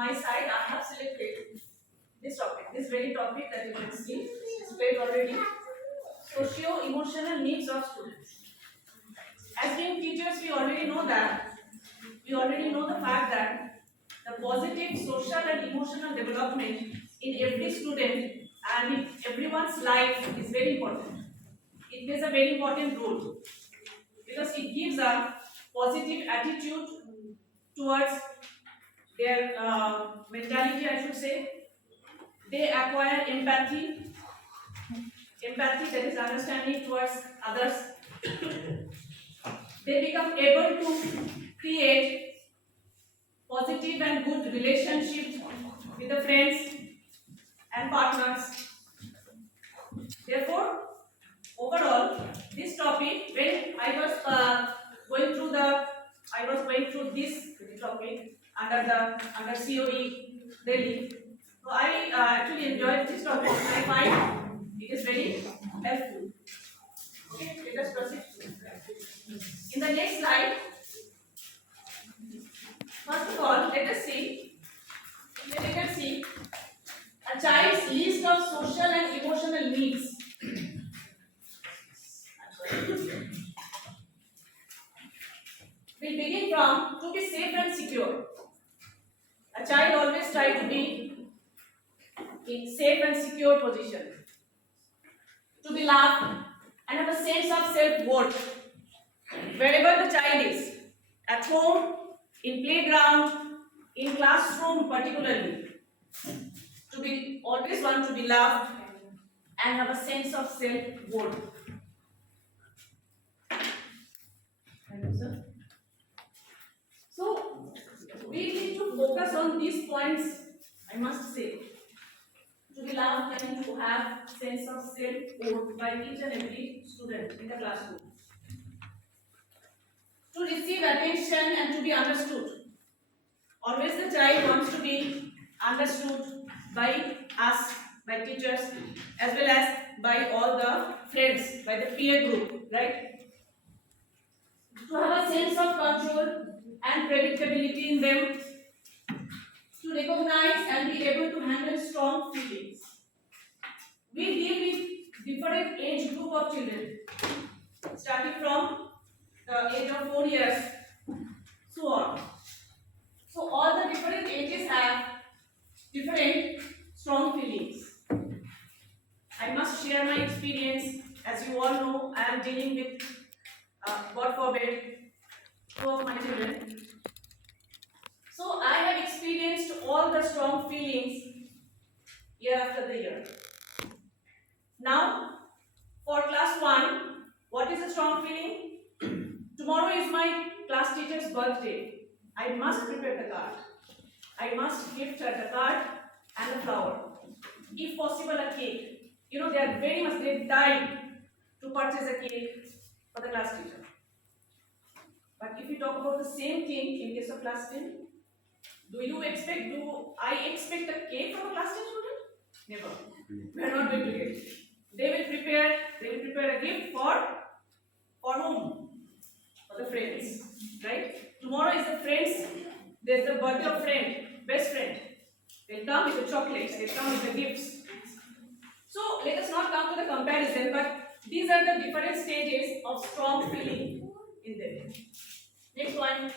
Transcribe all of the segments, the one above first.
my side, I have selected this topic, this very topic that you can see displayed already. Socio-emotional needs of students. As being teachers, we already know the fact that the positive social and emotional development in every student and in everyone's life is very important. It plays a very important role because it gives a positive attitude towards their mentality, I should say. They acquire empathy that is understanding towards others. They become able to create positive and good relationships with the friends and partners. Therefore, overall, this topic, when I was going through this topic under COE Delhi, so I actually enjoyed this topic. I find it is very helpful. Okay, let us proceed. In the next slide, first of all, let us see a child's list of social and emotional needs. We begin from to be safe and secure. A child always tries to be in safe and secure position. To be loved and have a sense of self-worth. Wherever the child is, at home, in playground, in classroom particularly. To be always want to be loved and have a sense of self-worth. So, we need to focus on these points, I must say. To be loved and to have sense of self-worth by each and every student in the classroom. To receive attention and to be understood. Always the child wants to be understood by us, by teachers, as well as by all the friends, by the peer group, right? To have a sense of control and predictability in them, to recognize and be able to handle strong feelings. We deal with different age group of children, starting from the age of 4 years, so on. So all the different ages have different strong feelings. I must share my experience. As you all know, I am dealing with, God forbid, two of my children. So I have experienced all the strong feelings year after the year. Now, for class 1, what is a strong feeling? Tomorrow is my class teacher's birthday. I must prepare the card. I must gift her the card and a flower. If possible, a cake. You know, they die to purchase a cake for the class teacher. But if you talk about the same thing in case of class 10, do I expect a cake from a class 10 student? Never. We are not going to get it. They will prepare a gift for whom? For the friends. Right? Tomorrow is the friends. There's the birthday of friend, best friend. They'll come with the chocolates, they'll come with the gifts. So let us not come to the comparison, but these are the different stages of strong feeling in them. Next one,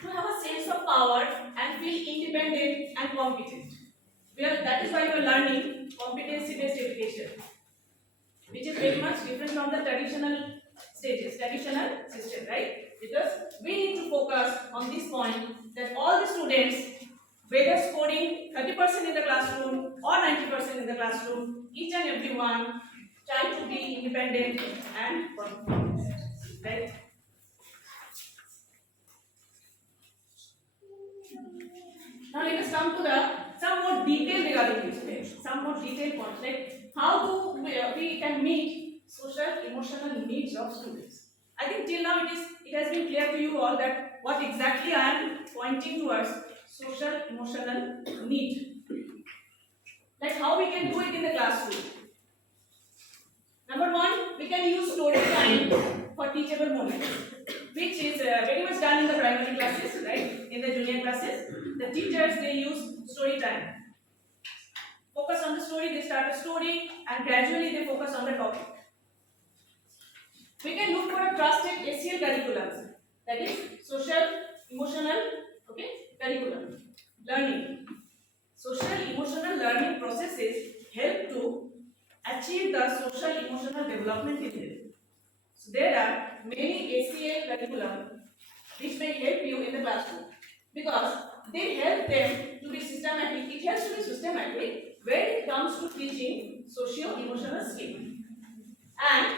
to have a sense of power and feel independent and competent. That is why we are learning competency-based education, which is very much different from the traditional system, right? Because we need to focus on this point that all the students, whether scoring 30% in the classroom or 90% in the classroom, each and every one try to be independent and competent, right? Now let us come to some more detail regarding this, some more detailed points, like how we can meet social emotional needs of students. I think till now it has been clear to you all that what exactly I am pointing towards social emotional need. Like how we can do it in the classroom. Number one, we can use story time for teachable moments, which is very much done in the primary classes, right? In the junior classes, the teachers, they use Story time. Focus on the story, they start a story and gradually they focus on the topic. We can look for a trusted SEL curriculum, that is social, emotional, okay, curriculum. Learning. Social emotional learning processes help to achieve the social emotional development in them. So there are many SEL curriculum which may help you in the classroom because they help them to be systematic. It helps to be systematic when it comes to teaching socio-emotional skills. And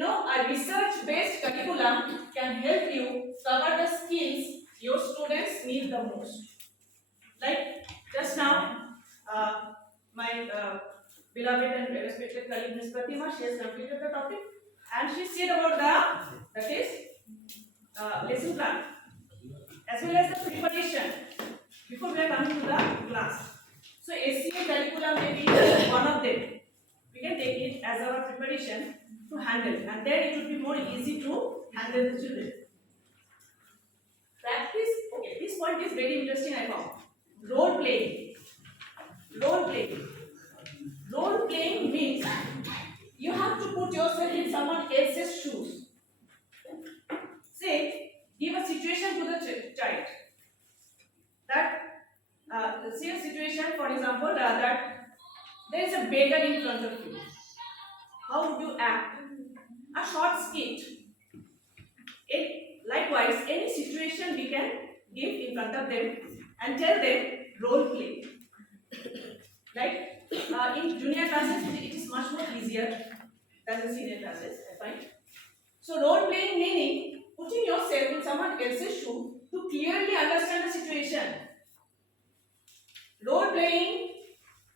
a research-based curriculum can help you cover the skills your students need the most. Like just now, my beloved and respected colleague Ms. Pratima, she has completed the topic and she said about that is lesson plan as well as the preparation before we are coming to the class. So SCA curriculum may be one of them. We can take it as our preparation to handle, and then it will be more easy to handle the children. Practice. Okay, this point is very interesting. I found role playing. Role playing. Role playing means you have to put yourself in someone else's shoes. Say, give a situation to the child. That see a situation, for example, that there is a beggar in front of you. How would you act? A short skit. Likewise, any situation we can give in front of them and tell them role play. Like in junior classes, it is much more easier than the senior classes, I find. So role playing meaning putting yourself in someone else's shoe to clearly understand the situation. Role playing,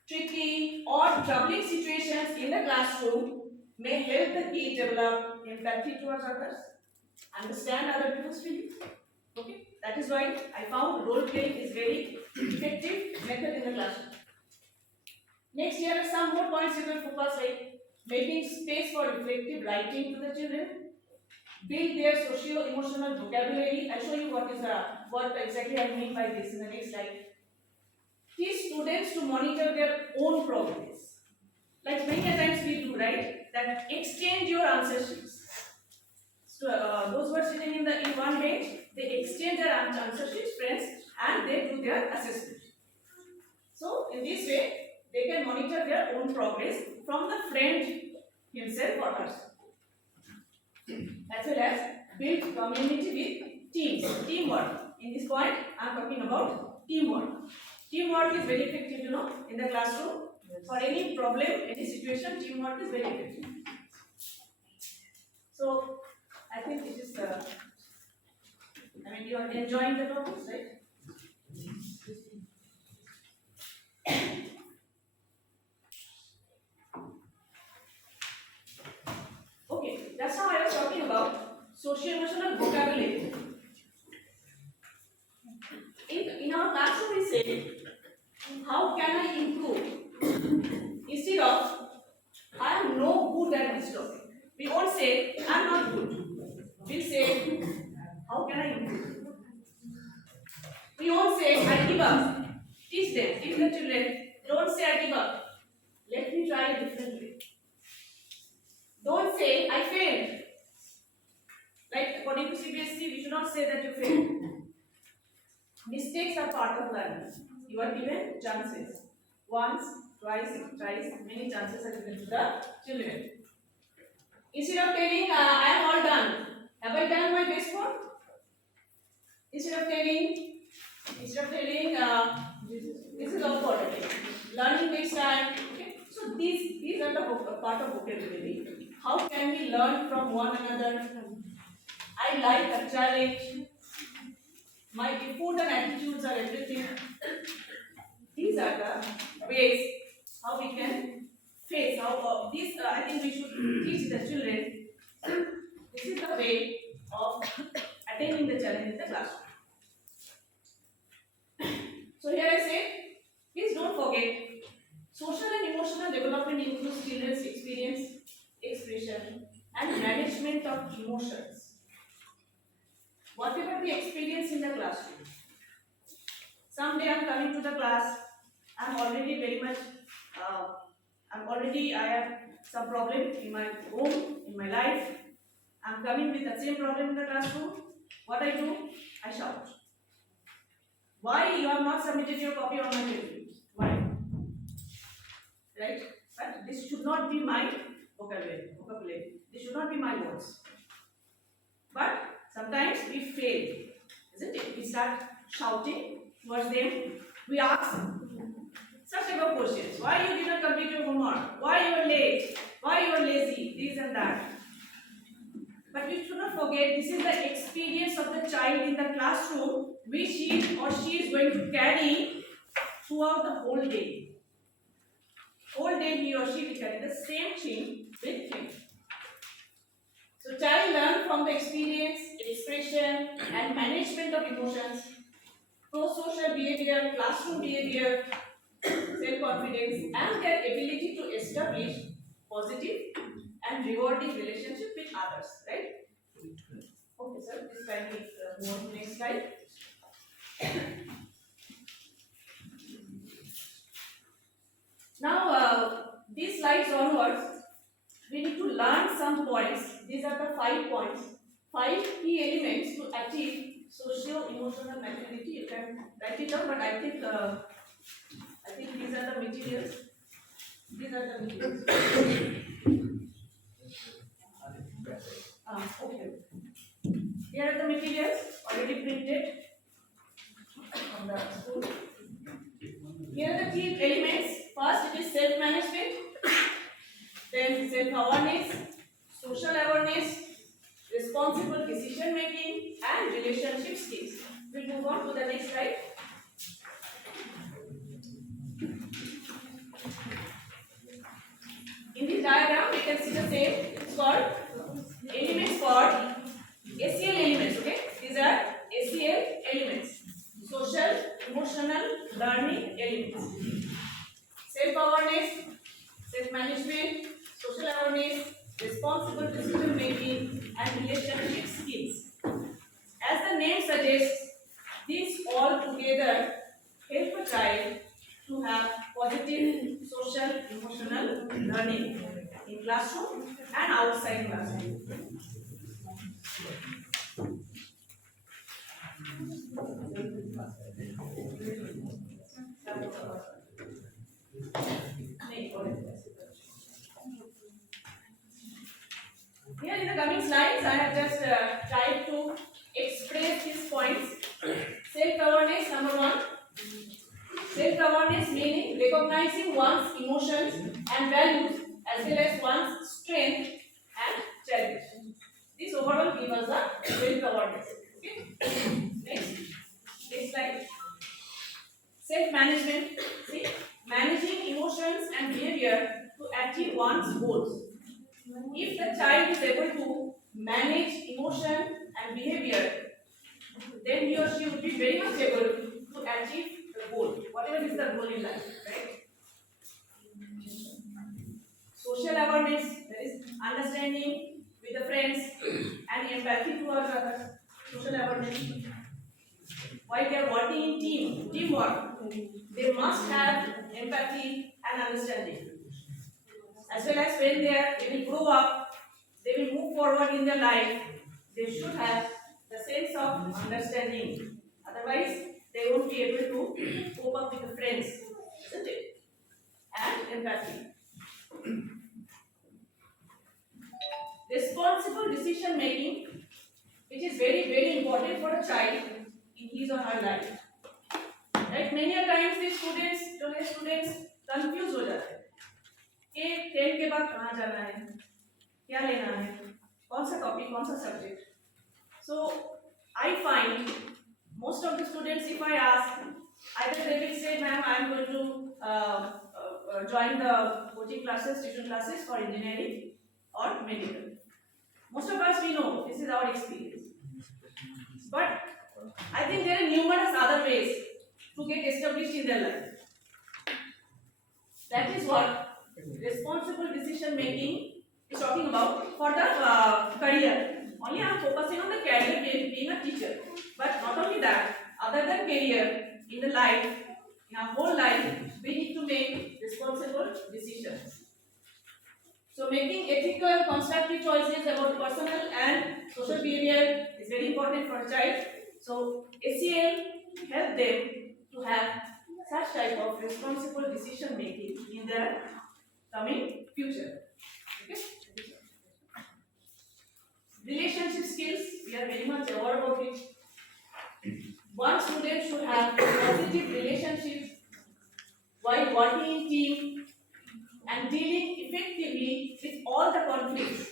tricky or troubling situations in the classroom may help the kid develop empathy towards others, understand other people's feelings. Okay, that is why I found role playing is very effective method in the classroom. Next, here are some more points you can focus, like making space for reflective writing to the children, build their socio-emotional vocabulary. I'll show you what exactly I mean by this in the next slide. Teach students to monitor their own progress. Like many times we do, right? That exchange your answer sheets. So those who are sitting in one bench, they exchange their answer sheets, friends, and they do their assessment. So in this way, they can monitor their own progress from the friend himself or herself. As well as build community with teams, teamwork. In this point, I am talking about teamwork. Teamwork is very effective, in the classroom. For any problem, any situation, teamwork is very effective. So, I think it is, you are enjoying the topics, right? Okay, that's how I was talking about socio-emotional vocabulary. In our classroom, we say, how can I improve? Instead of, I am no good at this topic. We won't say, I am not good. We'll say, how can I improve? We won't say, I give up. Teach them, teach the children. Don't say, I give up. Let me try a different way. Don't say, I failed. Like according to CBSE, we should not say that you failed. Mistakes are part of learning. You are given chances. Once, twice, thrice, many chances are given to the children. Instead of telling, I am all done. Have I done my best work? Instead of telling, this is awkward. Okay? Learning takes time. Okay? So these are the part of vocabulary. How can we learn from one another? I like a challenge. My effort and attitudes are everything. These are the ways how we can face. I think we should teach the children. This is the way of attaining the challenge in the classroom. So here I say, please don't forget, social and emotional development includes children's experience, expression, and management of emotions. Whatever we experience in the classroom, Someday I'm coming to the class, I'm already very much, I have some problem in my home, in my life. I'm coming with the same problem in the classroom. What I do? I shout. Why you have not submitted your copy on my table? Why? Right? But this should not be my vocabulary. This should not be my words. But sometimes we fail, isn't it? We start shouting towards them. We ask such type of questions. Why you did not complete your homework? Why you are late? Why you are lazy? This and that. But we should not forget, this is the experience of the child in the classroom, which he or she is going to carry throughout the whole day. Whole day he or she will carry the same thing with him. So child learn from the experience, expression and management of emotions, pro-social behavior, classroom behavior, self-confidence and their ability to establish positive and rewarding relationship with others, right? Okay, sir, this slide is move on to next slide. Now, these slides onwards, we need to learn some points. These are the 5 points, 5 key elements to achieve socio-emotional maturity. You can write it down, but I think these are the materials. These are the materials. Okay. Here are the materials already printed from the school. Here are the key elements. First, it is self-management, then self-awareness, social awareness, responsible decision making, and relationship skills. We'll move on to the next slide. In this diagram, we can see the same. It's called elements for SEL elements. Okay, these are SEL elements. Social, emotional, learning elements. Self-awareness, self-management, social awareness, responsible decision making, and relationship skills. As the name suggests, these all together help a child to have positive social, emotional learning in classroom and outside classroom. Here in the coming slides, I have just tried to express these points. Self-awareness, number 1. Self-awareness meaning recognizing one's emotions and values as well as one's strength and challenges. This overall gives us a self-awareness. Okay. Next slide. Self-management. See, managing emotions and behavior to achieve one's goals. If the child is able to manage emotion and behavior, then he or she would be very much able to achieve the goal, whatever is the goal in life, right? Social awareness, that is understanding with the friends and empathy towards others. Social awareness. While they are working in teamwork, they must have empathy and understanding. As well as when they will grow up, they will move forward in their life, they should have the sense of understanding. Otherwise, they won't be able to cope up with the friends, isn't it? And empathy. Responsible decision making, which is very, very important for a child in his or her life. Right? Many a times these students confused हो जाते हैं कि 10 के बाद कहाँ जाना है, क्या लेना है, कौन सा टॉपिक, कौन सा subject. So I find most of the students, if I ask, either they will say, ma'am, I am going to join the coaching classes, tuition classes for engineering or medical. Most of us, we know, this is our experience. But I think there are numerous other ways to get established in their life. That is what responsible decision making is talking about for the career. Only I am focusing on the career being a teacher. But not only that, other than career, in the life, in our whole life, we need to make responsible decisions. So making ethical and constructive choices about personal and social behavior is very important for a child. So SEL help them to have such type of responsible decision making in their coming future. Okay? Relationship skills, we are very much aware about it. One student should have positive relationships while working in team and dealing effectively with all the conflicts.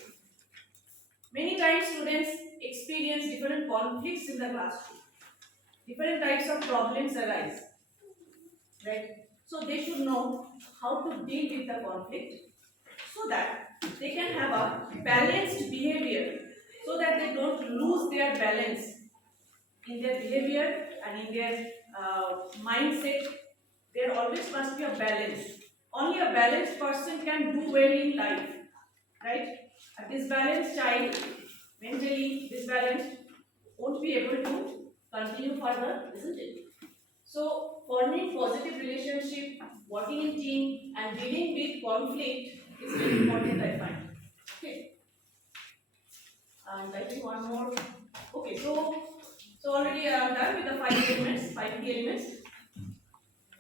Many times students experience different conflicts in the classroom. Different types of problems arise. Right? So they should know how to deal with the conflict so that they can have a balanced behavior so that they don't lose their balance in their behavior and in their mindset. There always must be a balance. Only a balanced person can do well in life, right? A disbalanced child, mentally disbalanced, won't be able to continue further, isn't it? So, forming positive relationship, working in team, and dealing with conflict is very important, I find. Okay. And I think one more. Okay, so already I am done with the five key elements.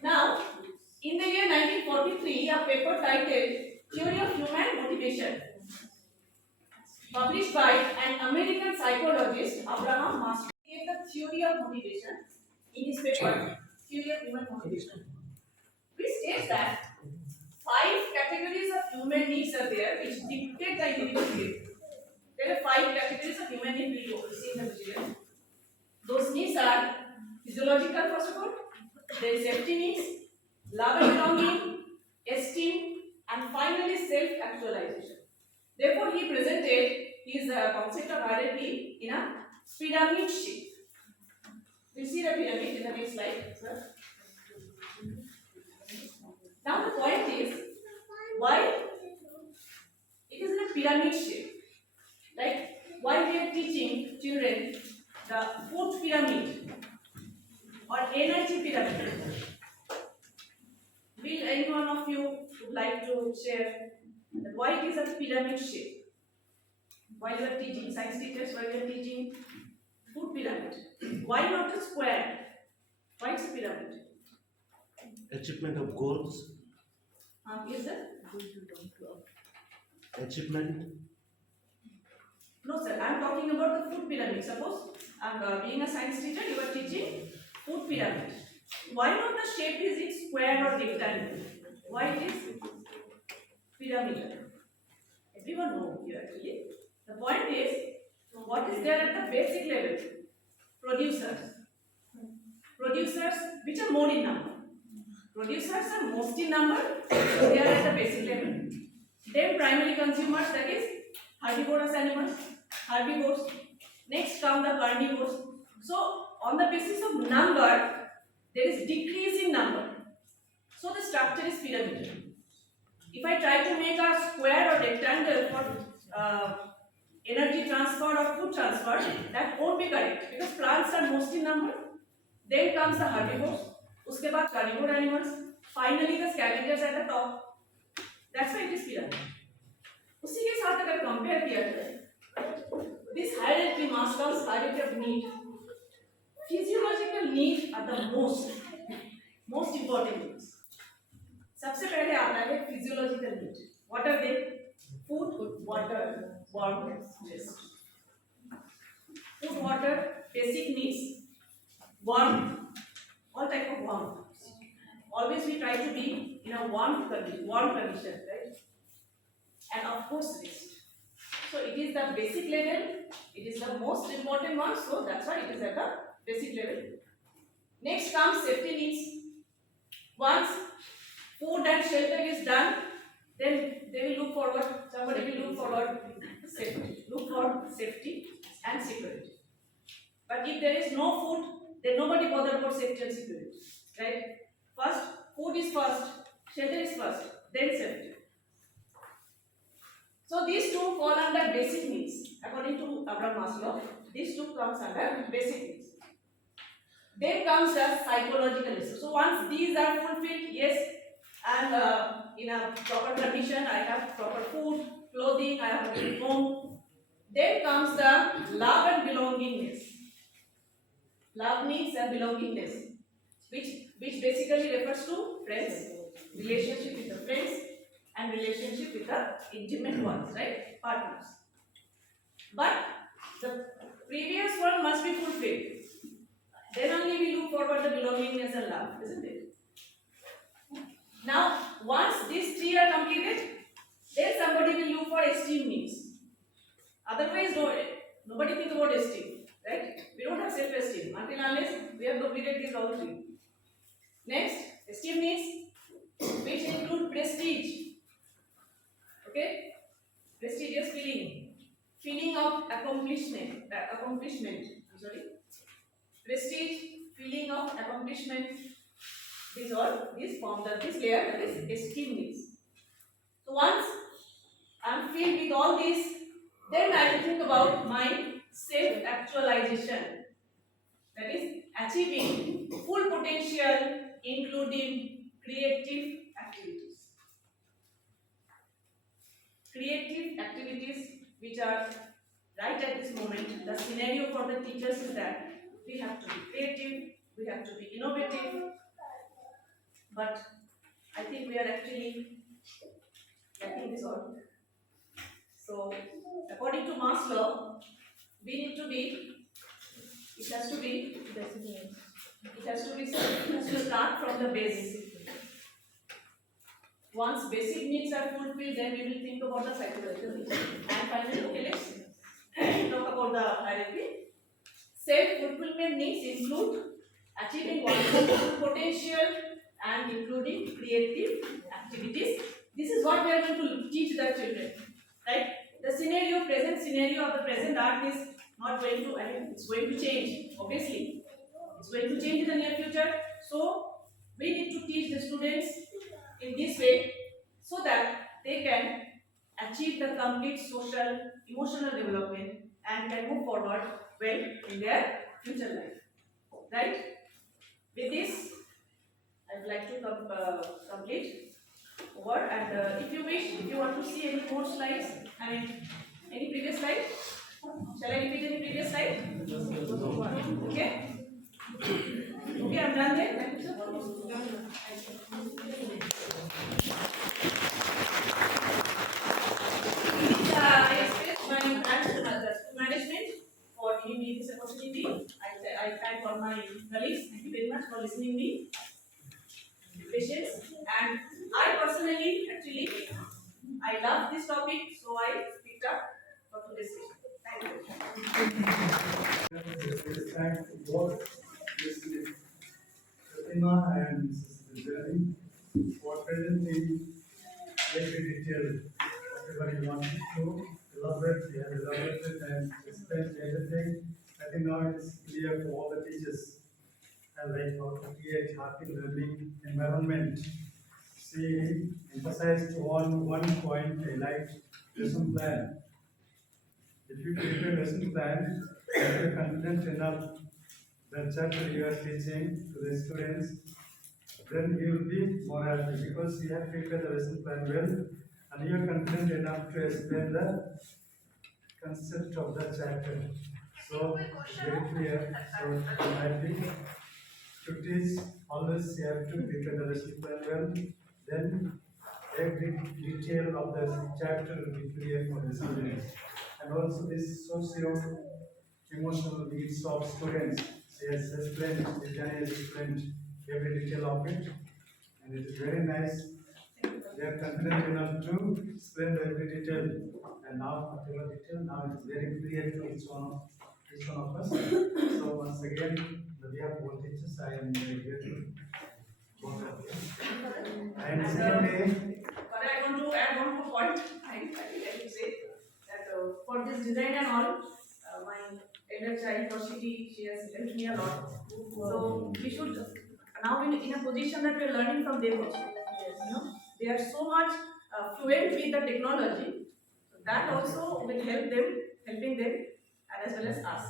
Now, in the year 1943, a paper titled Theory of Human Motivation, published by an American psychologist, Abraham Maslow, gave the theory of motivation in his paper, Theory of Human Motivation, which states that 5 categories of human needs are there which dictate the individual behavior. There are 5 categories of human needs we see in the material. Those needs are physiological, first of all, then safety needs, love and belonging, esteem, and finally self-actualization. Therefore, he presented his concept of hierarchy in a pyramid shape. We see the pyramid in the next slide, sir. Now the point is, why it is in a pyramid shape? Like, why we are teaching children the food pyramid or energy pyramid? Will any one of you would like to share why it is a pyramid shape? While you are teaching, science teachers, while you are teaching food pyramid, why not a square? Why it's a pyramid? Achievement of goals. Yes, sir. Achievement. No, sir. I am talking about the food pyramid. Suppose I am being a science teacher, you are teaching food pyramid. Why not the shape is it square or rectangle? Why it is pyramidal? Everyone knows here actually. The point is, what is there at the basic level? Producers. Producers which are more in number. Producers are most in number, so they are at the basic level. Then primary consumers, that is herbivorous animals, herbivores. Next come the carnivores. So on the basis of number, there is decrease in number. So the structure is pyramidal. If I try to make a square or rectangle for energy transfer or food transfer, that won't be correct because plants are most in number. Then comes the herbivores, uske baad carnivore animals, finally the scavengers at the top. That's why it is pyramid. उसी के साथ अगर compare किया जाए, this hierarchy, Maslow's hierarchy of need, physiological needs are the most important needs. सबसे पहले आता है physiological need. What are they? Food, water, warmth, rest. Food, water, basic needs. Warmth, all type of warmth. Always we try to be in a warm condition, right? And of course rest. So it is the basic level. It is the most important one. So that's why it is at the basic level. Next comes safety needs. Once food and shelter is done, then they will look forward. Somebody will look forward safety. Look for safety and security. But if there is no food, then nobody bother about safety and security, right? First, food is first, shelter is first, then safety. So these two fall under basic needs. According to Abraham Maslow, these two comes under basic needs. Then comes the psychological needs. So once these are fulfilled, yes, and in a proper condition, I have proper food, clothing, I have a good home. Then comes the love and belongingness. Love needs and belongingness, which basically refers to friends, relationship with the friends, and relationship with the intimate ones, right? Partners. But the previous one must be fulfilled. Then only we look forward the belongingness and love, isn't it? Now, once these three are completed, then somebody will look for esteem needs. Otherwise, nobody think about esteem, right? We don't have self-esteem until unless we have completed these all three. Next, esteem needs, which include prestige. Okay, prestigious feeling of accomplishment. I'm sorry, prestige, feeling of accomplishment. These form this layer that is esteem needs. So once I'm filled with all this, then I will think about my self-actualization. That is achieving full potential, including creative activities. Creative activities which are right at this moment, the scenario for the teachers is that we have to be creative, we have to be innovative, but I think we are actually lacking this all. So, according to Maslow, we need to be, it has to start from the base. Once basic needs are fulfilled, then we will think about the psychological needs. And finally, okay, let's talk about the hierarchy. Self-fulfillment needs include achieving one's full potential and including creative activities. This is what we are going to teach the children, right? The present scenario of the present art is not going to, it's going to change, obviously. It's going to change in the near future. So, we need to teach the students in this way so that they can achieve the complete social, emotional development and can move forward well in their future life. Right? With this, I would like to complete over. And if you wish, if you want to see any more slides, any previous slide, shall I repeat any previous slide? Okay? Okay, I'm done then. Thank you, sir. I express my thanks to the management for giving me this opportunity. I thank all my colleagues. Thank you very much for listening me. Patience. And I personally, actually, I love this topic, so I picked up for today's session. Thank you. Thank both Mr. Fatima and Mrs. Jeremy for presenting every detail, whatever you wanted to elaborate, you have elaborated and explained everything. I think now it is clear for all the teachers and like how to create happy learning environment. She emphasized on one point, I like lesson plan. If you prepare lesson plan, you are confident enough the chapter you are teaching to the students, then you will be more happy because you have prepared the lesson plan well and you are confident enough to explain the concept of the chapter. So it's very clear. So I think to teach, always you have to prepare the lesson plan well. Then every detail of the chapter will be clear for the students. And also this socio-emotional needs of students. She has explained, Vijay has explained every detail of it. And it is very nice. They are confident enough to explain every detail. And now, whatever detail, now it's very clear to each one of us. So once again, on behalf of all teachers, I am very grateful. And secondly, but I want to add one more point. I would like to say that for this design and all, my elder child Roshiti, she has helped me a lot. So we should now in a position that we are learning from them also. You know, they are so much fluent with the technology. So that also will helping them, and as well as us.